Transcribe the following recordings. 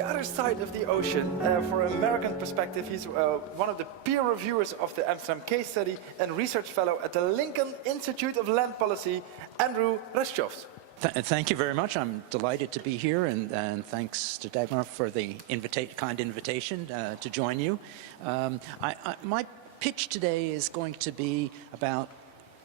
the other side of the ocean. For an American perspective, he's one of the peer reviewers of the Amsterdam case study and research fellow at the Lincoln Institute of Land Policy, Andrew Reschovsky. Thank you very much. I'm delighted to be here, and thanks to Dagmar for the kind invitation to join you. My pitch today is going to be about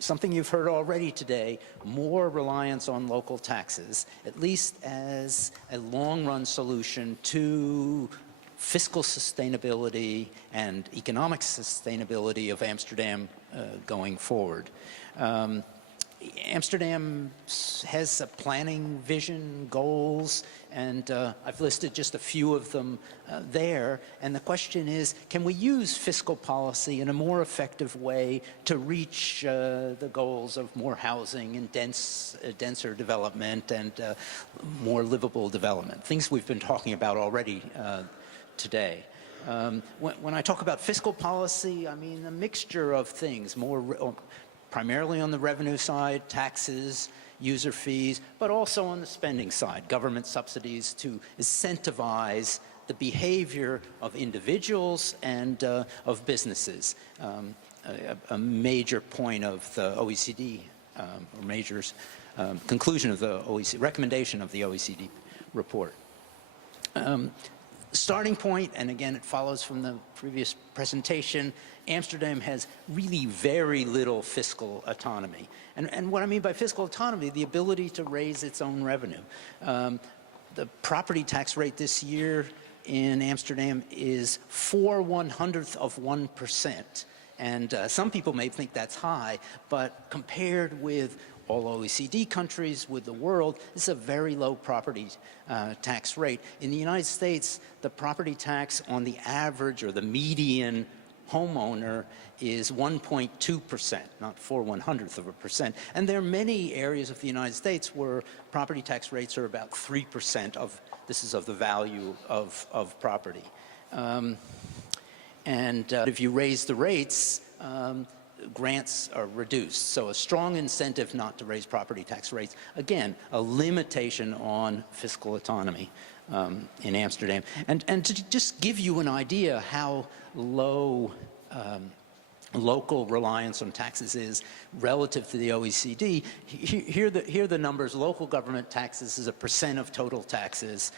something you've heard already today: more reliance on local taxes, at least as a long-run solution to fiscal sustainability and economic sustainability of Amsterdam going forward. Amsterdam has a planning vision, goals, and I've listed just a few of them there. And the question is, can we use fiscal policy in a more effective way to reach the goals of more housing and denser development and more livable development, things we've been talking about already today. When I talk about fiscal policy, I mean a mixture of things, primarily on the revenue side, taxes, user fees, but also on the spending side, government subsidies to incentivize the behavior of individuals and of businesses. A major point of the OECD, or conclusion of the OECD, recommendation of the OECD report. Starting point, and again it follows from the previous presentation, Amsterdam has really very little fiscal autonomy. And what I mean by fiscal autonomy, the ability to raise its own revenue. The property tax rate this year in Amsterdam is 0.04%. And some people may think that's high, but compared with all OECD countries, with the world, this is a very low property tax rate. In the United States, the property tax on the average or the median homeowner is 1.2%, not 0.04%. And there are many areas of the United States where property tax rates are about 3% of, this is of the value of property. If you raise the rates, grants are reduced. So a strong incentive not to raise property tax rates. Again, a limitation on fiscal autonomy in Amsterdam. And to just give you an idea how low local reliance on taxes is relative to the OECD, here are the numbers. Local government taxes is a % of total taxes.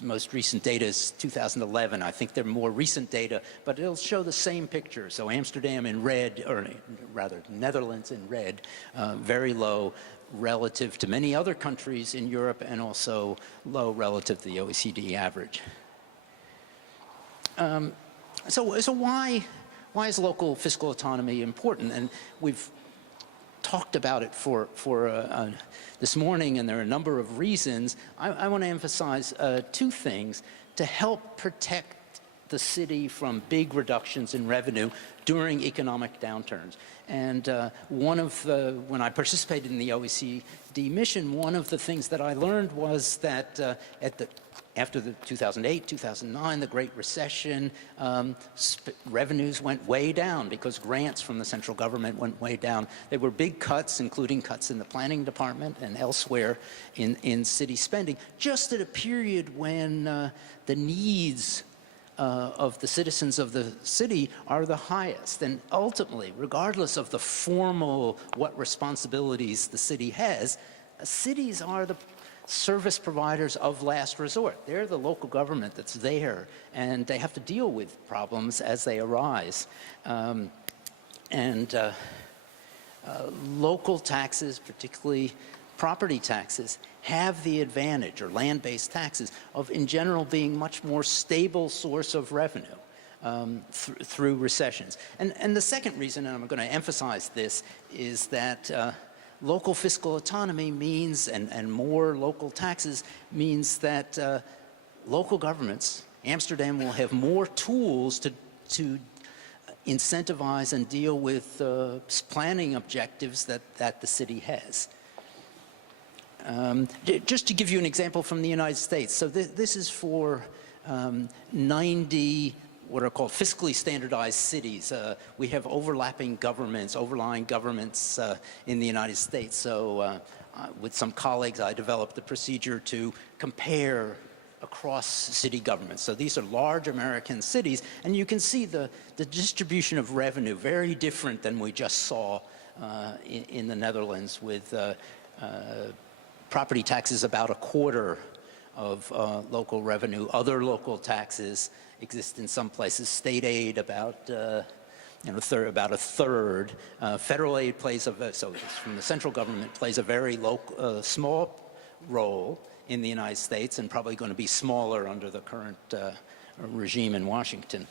The most recent data is 2011. I think they're more recent data, but it'll show the same picture. So Amsterdam in red, or rather Netherlands in red, very low relative to many other countries in Europe, and also low relative to the OECD average. So why is local fiscal autonomy important? And we've talked about it for this morning, and there are a number of reasons. I want to emphasize two things to help protect the city from big reductions in revenue during economic downturns. And when I participated in the OECD mission, one of the things that I learned was that after the 2008, 2009, the Great Recession, revenues went way down because grants from the central government went way down. There were big cuts, including cuts in the planning department and elsewhere in city spending, just at a period when the needs of the citizens of the city are the highest. And ultimately, regardless of the formal, what responsibilities the city has, cities are the service providers of last resort. They're the local government that's there, and they have to deal with problems as they arise. Local taxes, particularly property taxes, have the advantage, or land-based taxes, of in general being much more stable source of revenue through recessions. And the second reason, and I'm going to emphasize this, is that local fiscal autonomy means, and more local taxes means that local governments, Amsterdam will have more tools to incentivize and deal with planning objectives that the city has. Just to give you an example from the United States, so this is for 90 what are called fiscally standardized cities. We have overlying governments in the United States. So with some colleagues, I developed the procedure to compare across city governments. So these are large American cities, and you can see the distribution of revenue very different than we just saw in the Netherlands, with property taxes about a quarter of local revenue. Other local taxes exist in some places. State aid about about a third. Federal aid plays so it's from the central government, plays a very small role in the United States, and probably going to be smaller under the current regime in Washington.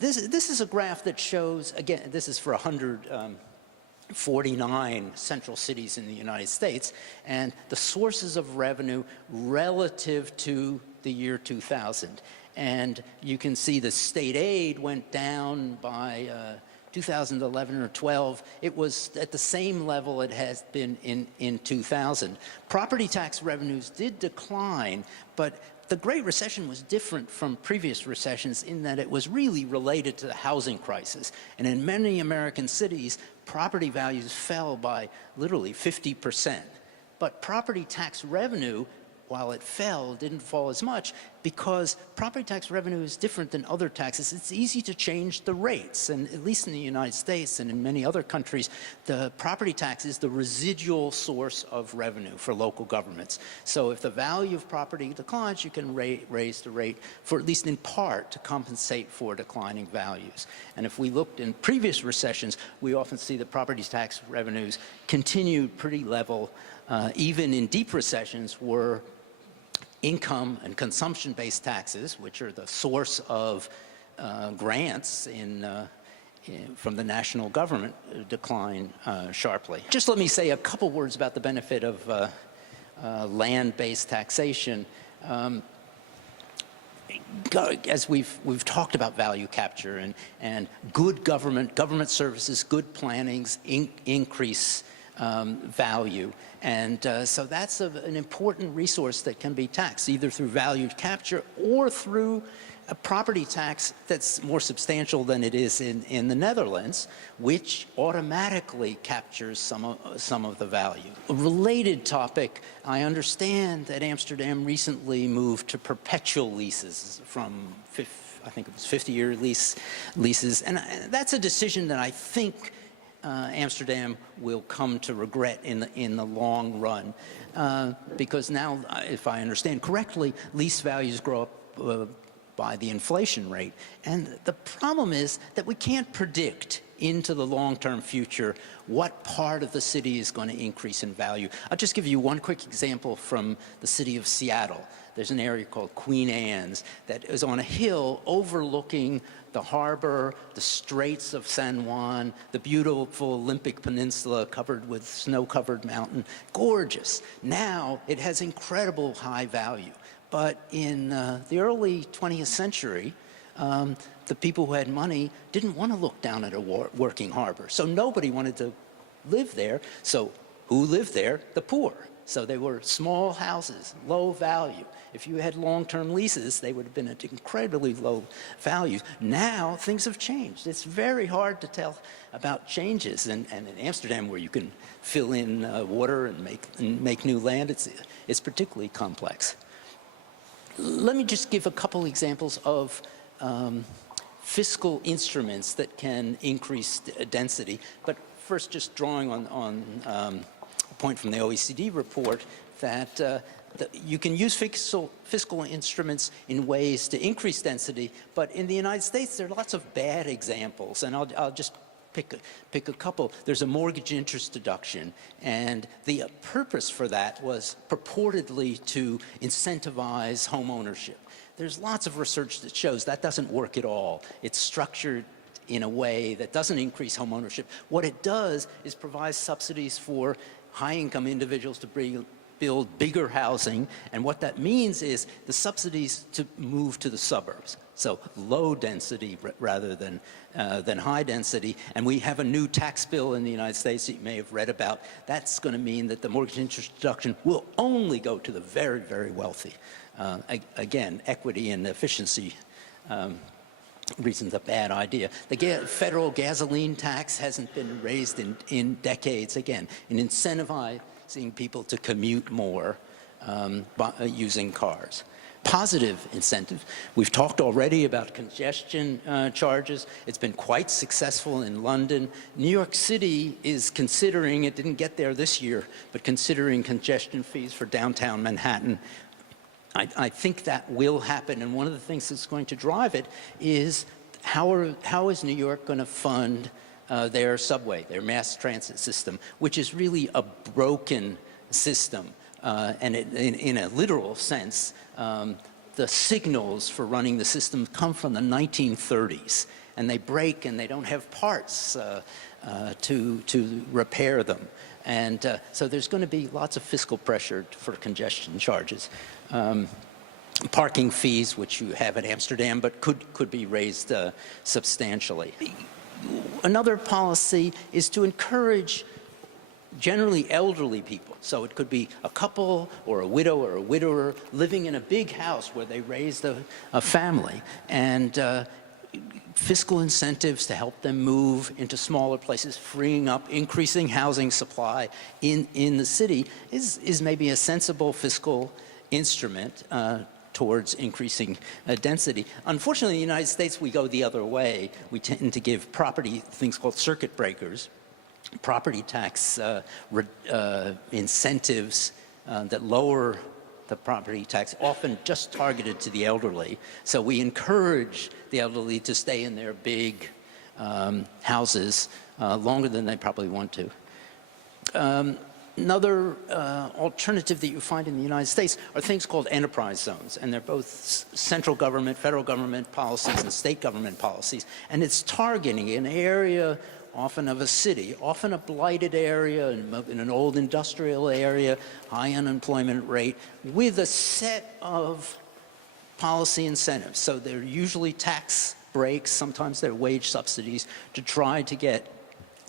This is a graph that shows, again, this is for 149 central cities in the United States, and the sources of revenue relative to the year 2000. And you can see the state aid went down by 2011 or 12. It was at the same level it has been in 2000. Property tax revenues did decline, but the Great Recession was different from previous recessions in that it was really related to the housing crisis. And in many American cities, property values fell by literally 50%. But property tax revenue, while it fell, didn't fall as much because property tax revenue is different than other taxes. It's easy to change the rates, and at least in the United States and in many other countries, the property tax is the residual source of revenue for local governments. So if the value of property declines, you can raise the rate for at least in part to compensate for declining values. And if we looked in previous recessions, we often see that property tax revenues continued pretty level. Even in deep recessions, were income and consumption-based taxes, which are the source of grants from the national government, decline sharply. Just let me say a couple words about the benefit of land-based taxation. As we've talked about value capture and good government services, good plannings increase value. And so that's an important resource that can be taxed, either through value capture or through a property tax that's more substantial than it is in the Netherlands, which automatically captures some of the value. A related topic, I understand that Amsterdam recently moved to perpetual leases from I think it was 50-year leases, and that's a decision that I think Amsterdam will come to regret in the long run, because now, if I understand correctly, lease values grow up by the inflation rate. And the problem is that we can't predict into the long-term future what part of the city is going to increase in value. I'll just give you one quick example from the city of Seattle. There's an area called Queen Anne's that is on a hill overlooking the harbor, the Straits of San Juan, the beautiful Olympic Peninsula covered with snow-covered mountain. Gorgeous. Now it has incredible high value. But in the early 20th century, the people who had money didn't want to look down at a working harbor. So nobody wanted to live there. So who lived there? The poor. So they were small houses, low value. If you had long-term leases, they would have been at incredibly low values. Now things have changed. It's very hard to tell about changes. And in Amsterdam, where you can fill in water and make new land, it's particularly complex. Let me just give a couple examples of fiscal instruments that can increase density. But first, just drawing on a point from the OECD report that you can use fiscal instruments in ways to increase density, but in the United States, there are lots of bad examples, and I'll just pick a couple. There's a mortgage interest deduction, and the purpose for that was purportedly to incentivize home ownership. There's lots of research that shows that doesn't work at all. It's structured in a way that doesn't increase home ownership. What it does is provide subsidies for high-income individuals to build bigger housing, and what that means is the subsidies to move to the suburbs. So low density rather than high density. And we have a new tax bill in the United States that you may have read about. That's going to mean that the mortgage interest deduction will only go to the very, very wealthy. Again, equity and efficiency reason's a bad idea. The federal gasoline tax hasn't been raised in decades. Again, in incentivizing people to commute more using cars. Positive incentive. We've talked already about congestion charges. It's been quite successful in London. New York City is considering, it didn't get there this year, but considering congestion fees for downtown Manhattan. I think that will happen, and one of the things that's going to drive it is how is New York going to fund their subway, their mass transit system, which is really a broken system. And in a literal sense, the signals for running the system come from the 1930s, and they break and they don't have parts to repair them. And so there's going to be lots of fiscal pressure for congestion charges. Parking fees, which you have in Amsterdam, but could be raised substantially. Another policy is to encourage generally elderly people. So it could be a couple or a widow or a widower living in a big house where they raised a family, and fiscal incentives to help them move into smaller places, freeing up, increasing housing supply in the city is maybe a sensible fiscal instrument towards increasing density. Unfortunately, in the United States, we go the other way. We tend to give property things called circuit breakers, property tax incentives that lower the property tax, often just targeted to the elderly. So we encourage the elderly to stay in their big houses longer than they probably want to. Another alternative that you find in the United States are things called enterprise zones, and they're both central government, federal government policies and state government policies, and it's targeting an area often of a city, often a blighted area in an old industrial area, high unemployment rate, with a set of policy incentives. So they're usually tax breaks, sometimes they're wage subsidies to try to get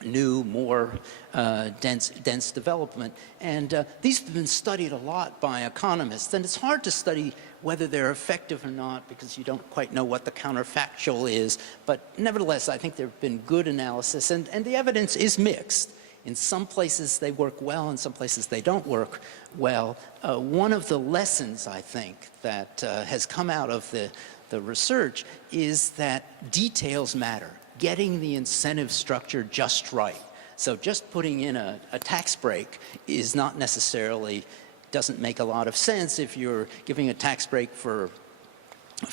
new, more dense development. And these have been studied a lot by economists, and it's hard to study whether they're effective or not because you don't quite know what the counterfactual is. But nevertheless, I think there have been good analysis, and the evidence is mixed. In some places they work well, in some places they don't work well. One of the lessons, I think, that has come out of the research is that details matter. Getting the incentive structure just right. So just putting in a tax break is not necessarily, doesn't make a lot of sense if you're giving a tax break for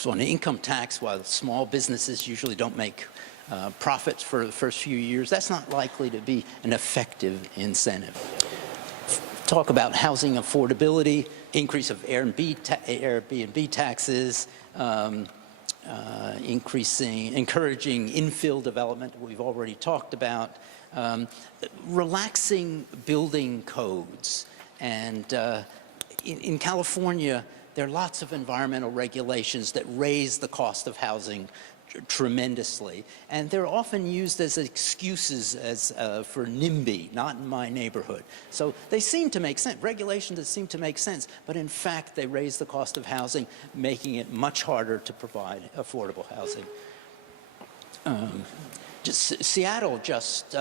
an income tax while small businesses usually don't make profits for the first few years. That's not likely to be an effective incentive. Talk about housing affordability, increase of Airbnb taxes, encouraging infill development, we've already talked about, relaxing building codes. And in California, there are lots of environmental regulations that raise the cost of housing tremendously, and they're often used as excuses for NIMBY, not in my neighborhood. So they seem to make sense, regulations that seem to make sense, but in fact they raise the cost of housing, making it much harder to provide affordable housing. Seattle just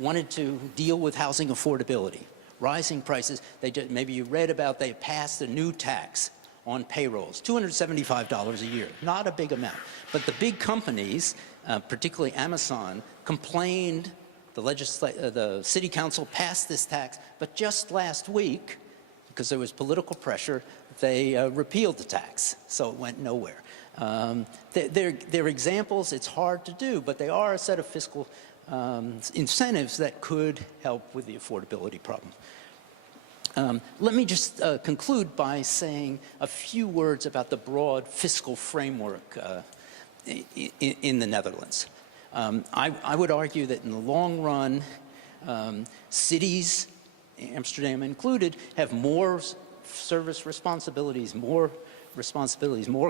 wanted to deal with housing affordability, rising prices. Maybe you read about, they passed a new tax on payrolls, $275 a year, not a big amount. But the big companies, particularly Amazon, complained. The city council passed this tax, but just last week, because there was political pressure, they repealed the tax, so it went nowhere. They're examples, it's hard to do, but they are a set of fiscal incentives that could help with the affordability problem. Let me just conclude by saying a few words about the broad fiscal framework in the Netherlands. I would argue that in the long run, cities, Amsterdam included, have more service responsibilities, more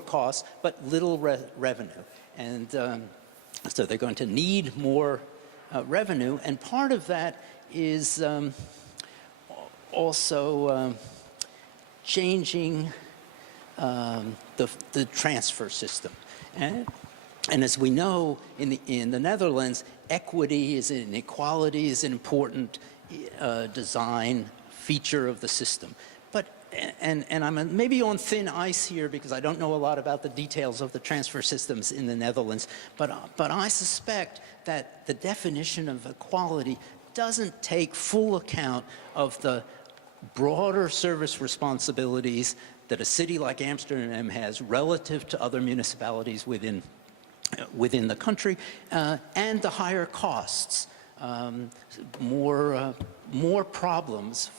costs, but little revenue. And so they're going to need more revenue, and part of that is also changing the transfer system. And as we know, in the Netherlands, equity and equality is an important design feature of the system. and I'm maybe on thin ice here because I don't know a lot about the details of the transfer systems in the Netherlands, but I suspect that the definition of equality doesn't take full account of the broader service responsibilities that a city like Amsterdam has relative to other municipalities within the country, and the higher costs, more problems,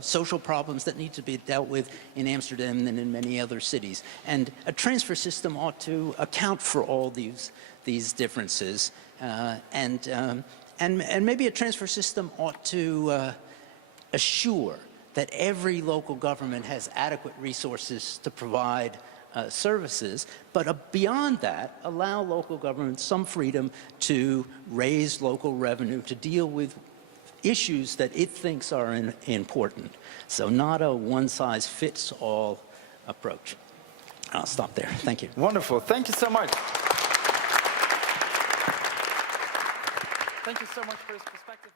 social problems that need to be dealt with in Amsterdam than in many other cities. And a transfer system ought to account for all these differences, and maybe a transfer system ought to assure that every local government has adequate resources to provide services, but beyond that, allow local governments some freedom to raise local revenue, to deal with issues that it thinks are important. So not a one-size-fits-all approach. I'll stop there. Thank you. Wonderful. Thank you so much. Thank you so much for this perspective.